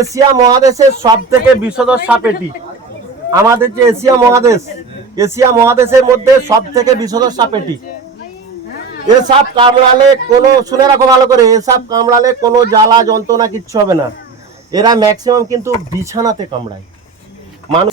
Asia মহাদেশের সব থেকে বিষধর সাপ এটি। আমাদের যে এশিয়া মহাদেশ, এশিয়া মহাদেশের মধ্যে সব থেকে বিষধর সাপ এটি। এ সাপ কামড়ালে কোনো, শুনে রাখো ভালো করে, এ সাপ কামড়ালে কোনো জ্বালা, যন্ত্রণা কিচ্ছু হবে না। এরা ম্যাক্সিমাম কিন্তু বিছানাতে কামড়ায়। মানুষ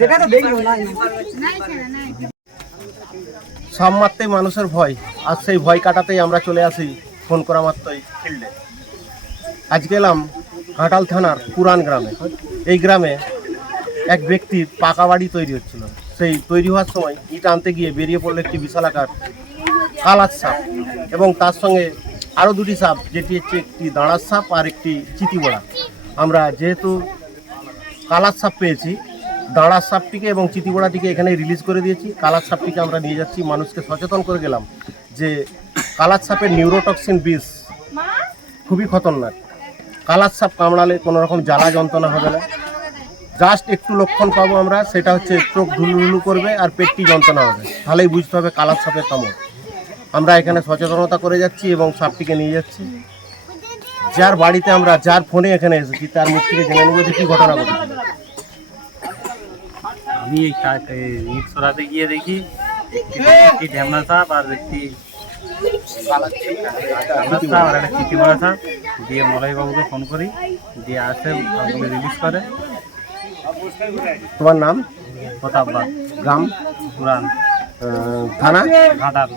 সেটা তো দেখল না সাপ মারতেই মানুষের ভয়। আর সেই ভয় কাটাতেই আমরা চলে আসি ফোন করা মাত্রই ফিল্ডে। আজকে এলাম ঘাটাল থানার পুরান গ্রামে। এই গ্রামে এক ব্যক্তির পাকা বাড়ি তৈরি হচ্ছিল। সেই তৈরি হওয়ার সময় ইট আনতে গিয়ে বেরিয়ে পড়ল একটি বিশাল আকার কালার সাপ এবং তার সঙ্গে আরও দুটি সাপ যেটি হচ্ছে একটি দাঁড়ার সাপ আর একটি চিতিবড়া। আমরা যেহেতু কালার সাপ পেয়েছি দাঁড়ার সাপটিকে এবং চিতিবড়াটিকে এখানে রিলিজ করে দিয়েছি। কালার সাপটিকে আমরা নিয়ে যাচ্ছি মানুষকে সচেতন করে গেলাম যে কালার সাপের নিউরোটক্সিন বিষ খুবই খতরনাক। কালার সাপ কামড়ালে কোনো রকম জ্বালা যন্ত্রণা হবে না। জাস্ট একটু লক্ষণ পাবো আমরা সেটা হচ্ছে চোখ ঢুলুঢুলু করবে আর পেটটি যন্ত্রণা হবে। তাহলেই বুঝতে হবে কালার সাপের কামড়। আমরা এখানে সচেতনতা করে যাচ্ছি এবং সাপটিকে নিয়ে যাচ্ছি। যার বাড়িতে আমরা যার ফোনে এখানে এসেছি তার মুখ থেকে জেনে নেব যে কী ঘটনা ঘটেছে। আমি ইট সরাতে গিয়ে দেখি একটি ঢ্যামনা সাপ আর একটি সাপ আর একটা চিঠি বড়া সাপ। দিয়ে মলাই বাবুকে ফোন করি দিয়ে আসে ওগুলো রিলিজ করে। তোমার নাম? প্রতাপবাদ গ্রাম? পুরান। থানা? ঘাটার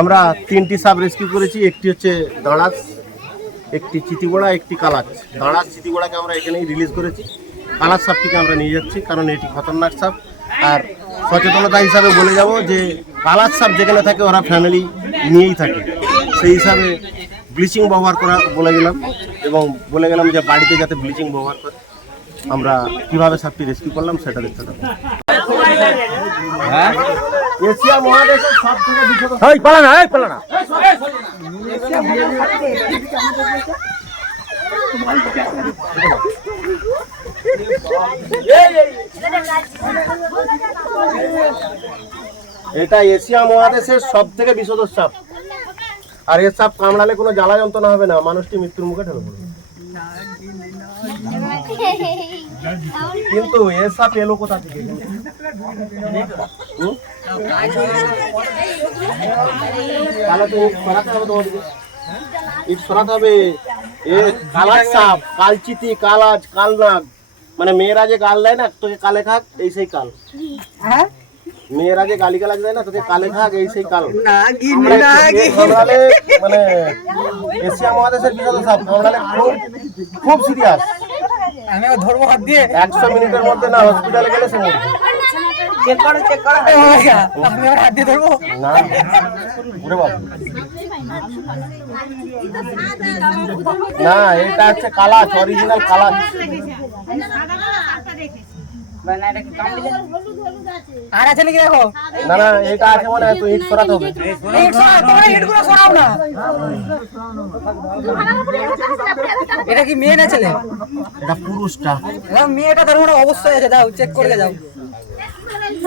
আমরা তিনটি সাব রেস্কিউ করেছি একটি হচ্ছে দাঁড়াস একটি চিতিগোড়া, একটি কালাচ। দাঁড়াস চিতিগোড়াকে আমরা এখানেই রিলিজ করেছি। কালাচ সাপটিকে আমরা নিয়ে যাচ্ছি, কারণ এটি খতরনাক সাপ। আর সচেতনতা হিসাবে বলে যাব যে, কালাচ সাপ যেখানে থাকে, ওরা ফ্যামিলি নিয়েই থাকে। সেই হিসাবে ব্লিচিং ব্যবহার করা বলে গেলাম এবং বলে গেলাম যে, বাড়িতে যাতে ব্লিচিং ব্যবহার করে। আমরা কীভাবে সাপটি রেস্কিউ করলাম, সেটা দেখতে থাকব এশিয়া মহাদেশের সব থেকে বিখ্যাত এটা এশিয়া মহাদেশের সব থেকে বিষধর সাপ। আর এর সাপ কামড়ালে কোনো জ্বালা যন্ত্রণা হবে না মানুষটি মৃত্যুর মুখে ঠেলে পড়বে। কিন্তু এর সাপ এলো কোথা থেকে? মানে মেয়েরা যে গাল দেয়। না তোকে কালে খাক এই সেই কাল মেয়েরা যে গালি গালাজ দেয় না তোকে কালে খাক এই সেই কাল মানে এশিয়া মহাদেশের বিশাল সাপ কামড়ালে খুব খুব সিরিয়াস একশো মিনিটের মধ্যে না হসপিটালে গেলে সে মরবে। চেক করো চেক করো। আমি আবার হাত দিয়ে ধরবো? না ওরে বাবা। না এটা হচ্ছে কালাচ অরিজিনাল কালাচ আর আছে নাকি দেখো? না না এটা আছে মানে তো হবে। তোমরা না। এটা কি মেয়ে না ছেলে? এটা পুরুষটা। মেয়েটা ধরো না অবশ্যই আছে দাও চেক করে যাও।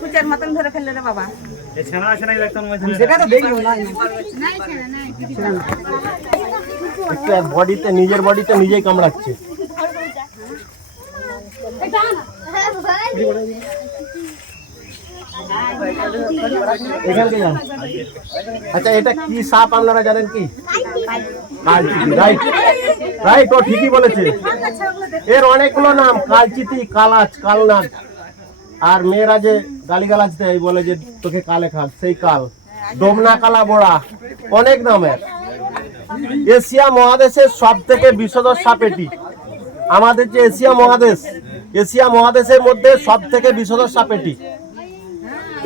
কুচের মতন ধরে ফেললে রে বাবা এই ছেনা আছে নাকি দেখতাম সেটা তো দেখল না একটু এক বডিতে নিজের বডিতে নিজেই কামড়াচ্ছে এখানকে যান আচ্ছা এটা কি সাপ আপনারা জানেন কি রাইট রাইট ও ঠিকই বলেছে। এর অনেকগুলো নাম কালচিতি কালাচ কালনাগ। আর মেয়েরা যে গালিগালাজ দেয় বলে যে তোকে কালে খাল সেই কাল। ডোমনা কালা বড়া অনেক নামের। এশিয়া মহাদেশের সব থেকে বিষধর সাপ এটি আমাদের যে এশিয়া মহাদেশ এশিয়া মহাদেশের মধ্যে সব থেকে বিষধর সাপ এটি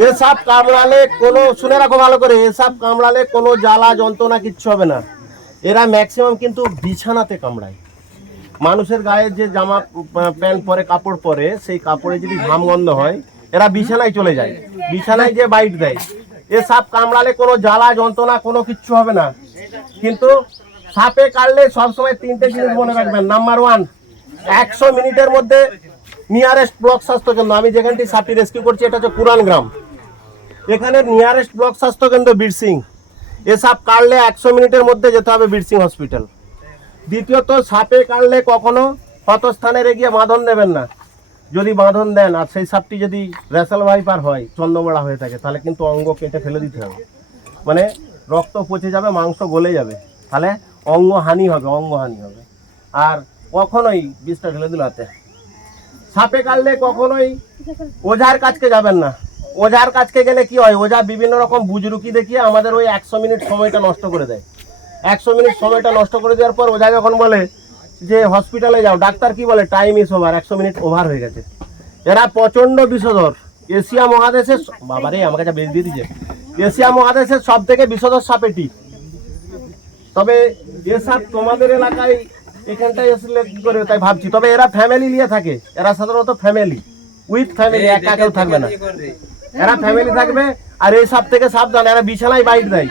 এ সাপ কামড়ালে কোনো শুনে রাখো ভালো করে এ সাপ কামড়ালে কোনো জ্বালা যন্ত্রণা কিচ্ছু হবে না। এরা ম্যাক্সিমাম কিন্তু বিছানাতে কামড়ায়। মানুষের গায়ে যে জামা প্যান্ট পরে, কাপড় পরে, সেই কাপড়ে যদি ঘাম গন্ধ হয়, এরা বিছানায় চলে যায়। বিছানায় যে বাইট দেয়। এ সাপ কামড়ালে কোনো জ্বালা, যন্ত্রণা, কোনো কিচ্ছু হবে না। কিন্তু সাপে কাটলে সবসময় তিনটে জিনিস মনে রাখবেন। নাম্বার ওয়ান একশো মিনিটের মধ্যে নিয়ারেস্ট ব্লক স্বাস্থ্য কেন্দ্র আমি যেখানটি সাপটি রেস্কিউ করছি, এটা হচ্ছে পুরান গ্রাম। এখানে নিয়ারেস্ট ব্লক স্বাস্থ্য কেন্দ্র বীরসিং। এ সাপ কাটলে একশো মিনিটের মধ্যে যেতে হবে বীরসিং হসপিটাল। দ্বিতীয়ত, সাপে কাটলে কখনো ক্ষতস্থানে গিয়ে বাঁধন দেবেন না। যদি বাঁধন দেন, আর সেই সাপটি যদি রেসাল ভাইপার হয়, চন্দ্রমড়া হয়ে থাকে, তাহলে কিন্তু অঙ্গ কেটে ফেলে দিতে হবে। মানে রক্ত পচে যাবে, মাংস গলে যাবে। তাহলে অঙ্গ হানি হবে, অঙ্গ হানি হবে। আর কখনোই বিষটা ঢেলে দিল হাতে। সাপে কাটলে কখনোই ওঝার কাছকে যাবেন না। ওঝার কাছকে গেলে কি হয়? ওঝা বিভিন্ন রকম বুজরুকি দেখিয়ে আমাদের ওই একশো মিনিট সময়টা নষ্ট করে দেয়। একশো মিনিট সময়টা নষ্ট করে দেওয়ার পর ওঝা যখন বলে যে হসপিটালে যাও ডাক্তার কি বলে? টাইম ইস ওভার একশো মিনিট ওভার হয়ে গেছে। এরা প্রচণ্ড বিষধর এশিয়া মহাদেশের বাবারে আমাকে যা বেশ দিয়ে দিচ্ছে এশিয়া মহাদেশের সব থেকে বিষধর সাপ এটি তবে এ সাপ তোমাদের এলাকায় এখানটায় আসলে কি করে তাই ভাবছি। তবে এরা ফ্যামিলি নিয়ে থাকে। এরা সাধারণত ফ্যামিলি উইথ ফ্যামিলি একা কেউ থাকবে না। এরা ফ্যামিলি থাকবে আর এই সাপ থেকে সাবধান এরা বিছানায় বাইট দেয়।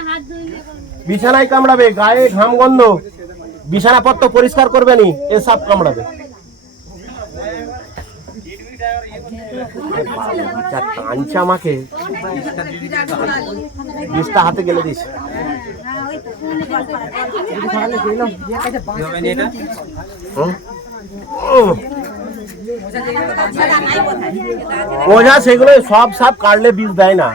বিছানায় কামড়াবে গায়ে ঘাম গন্ধ। বিছানাপত্র পরিষ্কার করবে নি এ সাপ কামড়াবে। টানছে আমাকে বিষটা হাতে গেলে দিস। হুম? ওঝা সেগুলো সব সাপ কাটলে বিষ দেয় না।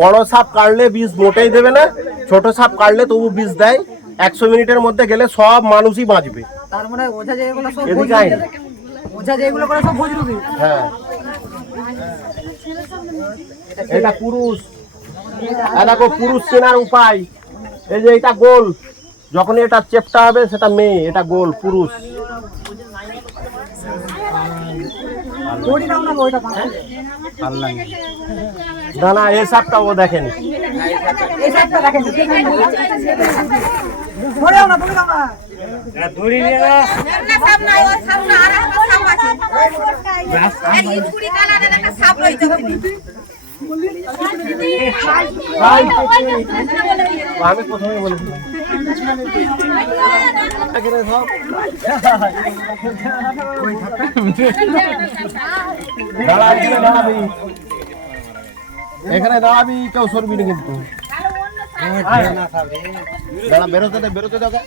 বড় সাপ কাটলে বিষ মোটেই দেবে না ছোট সাপ কাটলে তবু বিষ দেয়। একশো মিনিটের মধ্যে গেলে সব মানুষই বাঁচবে। তার মানে ওঝা যেগুলো সব এদিকে আয় না। ওঝা যেগুলো করে সব ভোজরুবি হ্যাঁ। এটা পুরুষ। দেখো পুরুষ চেনার উপায়। এই যে এটা গোল। যখন এটা চেপটা হবে সেটা মেয়ে এটা গোল পুরুষ। না এই সাপটা ও দেখেনি। আমি প্রথমে বলেছিলাম এখানে দাঁড়াবি কেউ সরবি না কিন্তু। দাঁড়া বেরোতে দে বেরোতে দে ওকে।